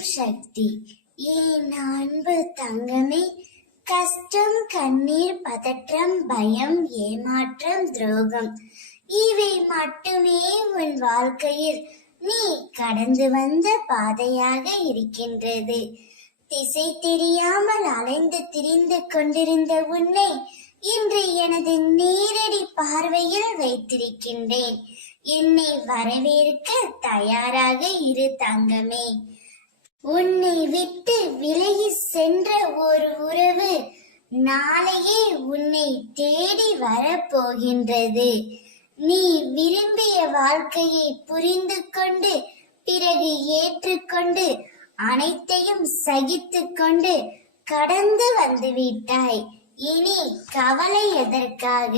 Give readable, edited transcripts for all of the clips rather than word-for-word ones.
சக்தி. என் அன்பு தங்கமே, கஷ்டம், கண்ணீர், பதற்றம், பயம், ஏமாற்றம், துரோகம் இவை மட்டுமே உன் வாழ்க்கையில் நீ கடந்து வந்த பாதையாக இருக்கின்றது. திசை தெரியாமல் அலைந்து திரிந்து கொண்டிருந்த உன்னை இன்று எனது நேரடி பார்வையில் வைத்திருக்கின்றேன். என்னை வரவேற்க தயாராக இரு தங்கமே. உன்னை விட்டு விலகி சென்ற ஒரு உறவு நாளையே உன்னை தேடி வரப்போகின்றது. நீ விரும்பிய வாழ்க்கையை புரிந்து கொண்டு பிறகு ஏற்றுக்கொண்டு அனைத்தையும் சகித்து கொண்டு கடந்து வந்துவிட்டாய். இனி கவலை எதற்காக?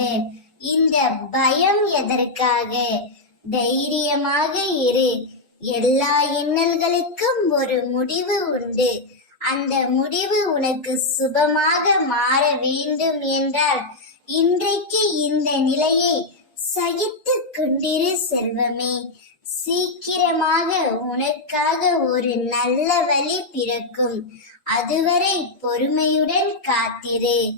இந்த பயம் எதற்காக? தைரியமாக இரு. எல்லா இன்னல்களுக்கும் ஒரு முடிவு உண்டு. அந்த முடிவு உனக்கு சுபமாக மாற வேண்டும் என்றால் இன்றைக்கு இந்த நிலையை சகித்து கொண்டிரு செல்வமே. சீக்கிரமாக உனக்காக ஒரு நல்ல வழி பிறக்கும். அதுவரை பொறுமையுடன் காத்திரு.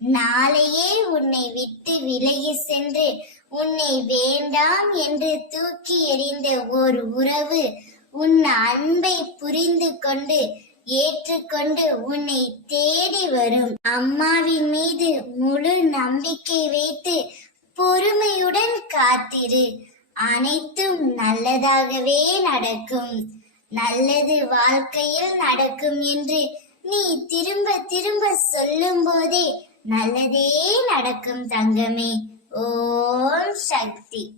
நாளையே உன்னை விட்டு விலகி சென்று உன்னை வேண்டாம் என்று தூக்கி எறிந்த ஒரு உறவு உன் அன்பை புரிந்து கொண்டு ஏற்றுக்கொண்டு உன்னை தேடி வரும். அம்மாவின் மீது முழு நம்பிக்கை வைத்து பொறுமையுடன் காத்திரு. அனைத்தும் நல்லதாகவே நடக்கும். நல்லது வாழ்க்கையில் நடக்கும் என்று நீ திரும்ப திரும்ப சொல்லும் போதே நல்லதே நடக்கும் தங்கமே. ஓம் சக்தி.